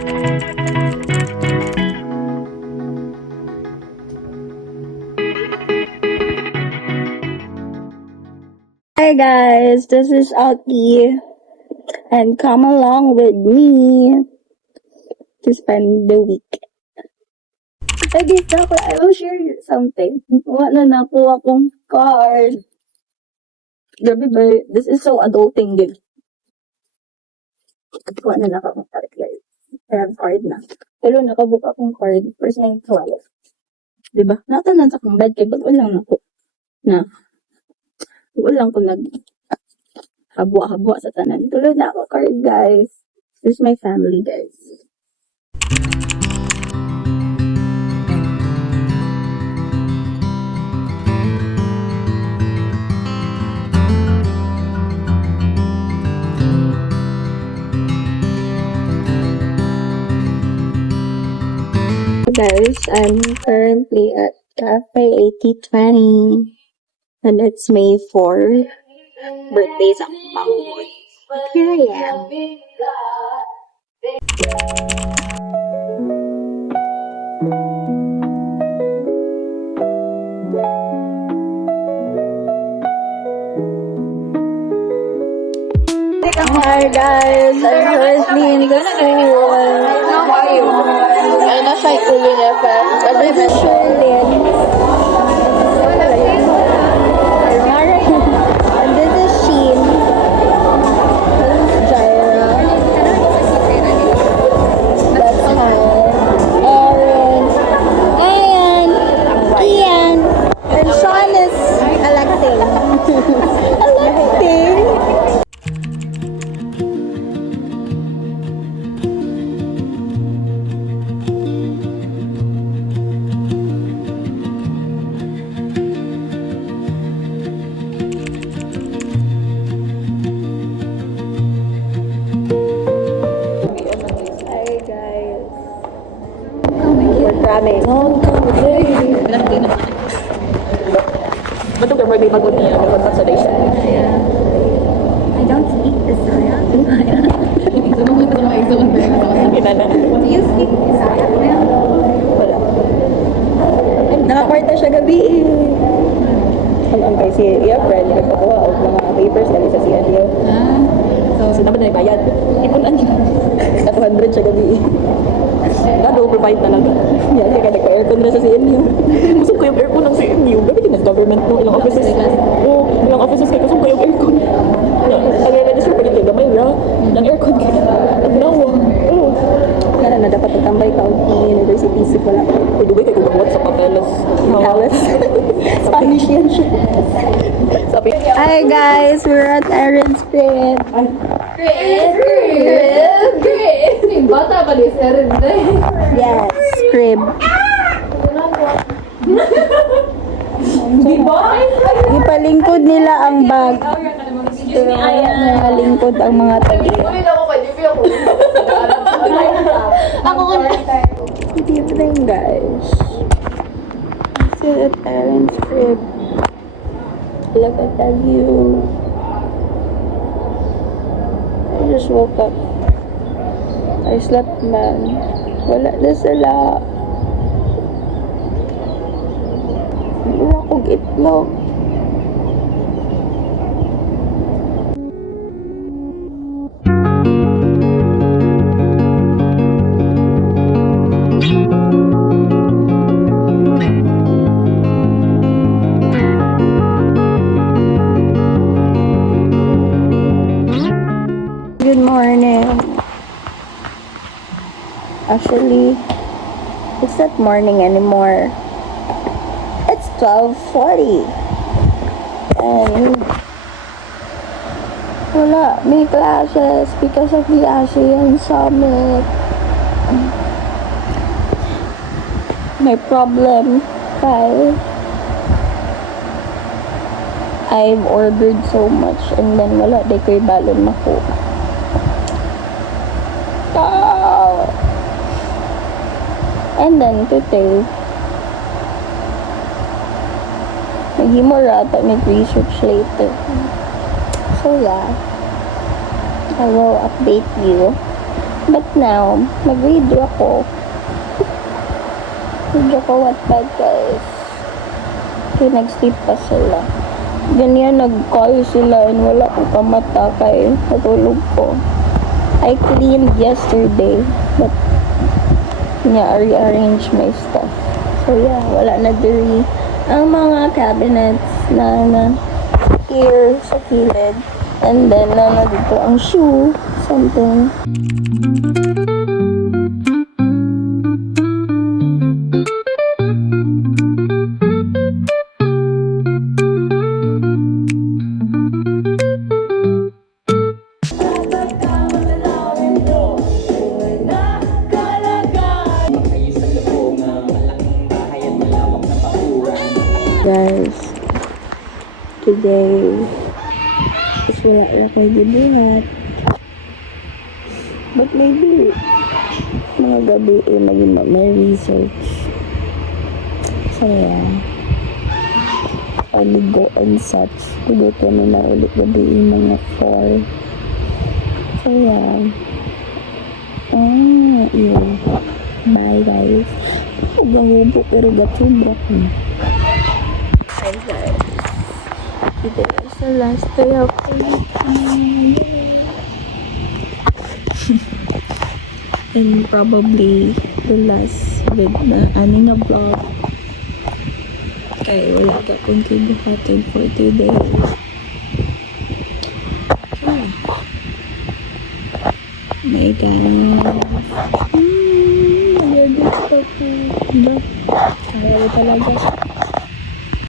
Hi guys, this is Alki, and come along with me to spend the week. I guess I will share you something. Wala na po akong card. Grabe ba? This is so adulting din. Wala na akong card guys. I have card na. Pero nakabook akong card. First 9-12. Diba? Natanan sa akong bed kay ba't lang ako. Na. Walang ko nag habwa-habwa sa tanan. Tuloy na ako card, guys. This is my family, guys. Guys, I'm currently at Cafe 8020. And it's May 4. Birthday sa Pangboy. Here I am. Hi guys, I'm currently in the school. How are you? Ay, nasa Ikuling FM. This is Shirley. And this is Sheen. This is Jaira. That's Aaron. Ian. And Sean is electing. Electing? Ramen. Ba't yung birthday bago niya? May consolation. I don't speak Bisaya. Kinala. Do you speak Bisaya? Wala. Nakaparta siya gabi eh. Ang kay si iya friend, nagpakuha og mga papers kami sa CNU. So naman na bayad. Ipunan niya. Sa 200 siya gabi. Gado, provide na lang. Yan, kaya nagpa-aircon na sa CNU. Kusog ko yung aircon ng CNU. Gabi din government mo, ilang offices. Oo, ilang offices kayo, kusog ko yung aircon. Ang register pa dito, gamay ra. Ng aircon kayo. Ang nawa. Oo. Kaya na dapat magtambay ka sa university si wala. Uy, dugay kayo kumawat sa papeles. Alice. Spanish yan siya. Sabi. Hi guys, we're at Aaron's crib. Great! Bata pa ni Sir Yes, crib. Ipalingkod nila ang bag. Pero nalingkod ang mga tabi. Ulit ako pa, di ako. Ako ko na. Good evening, guys. Still at Aaron's crib. Look at that view. I just woke up. I slept, man. Wala na sila. Wala akong itlog. Good morning. Actually, it's not morning anymore. It's 12:40. And wala, may classes because of the ASEAN Summit. May problem, kaya I've ordered so much and then wala, di ko'y balon ako. And then today, naghimo rata mag-research later. So yeah, I will update you But now, nag-video ako. Video ko Wattpad guys. Kaya nag-sleep pa sila. Ganyan, nag-call sila and wala akong kamata kay natulog ko. I cleaned yesterday, but yeah, I rearranged my stuff. So yeah, wala na diri ang mga cabinets na here sa kilid. And then, na dito ang shoe, something. Guys, today is wala lang kayo gibuhat. But maybe mga gabi may research. So yeah, go and such. Kuduto na ulit gabi mga 4. So yeah. Yeah. Bye guys. Gahubo pero gatubra. Hi guys. Today is the last day of the week. And probably the last with na ani nga vlog. Kaya wala ka kong kibuhatin for today. My God. Gusto ko. Kaya talaga siya.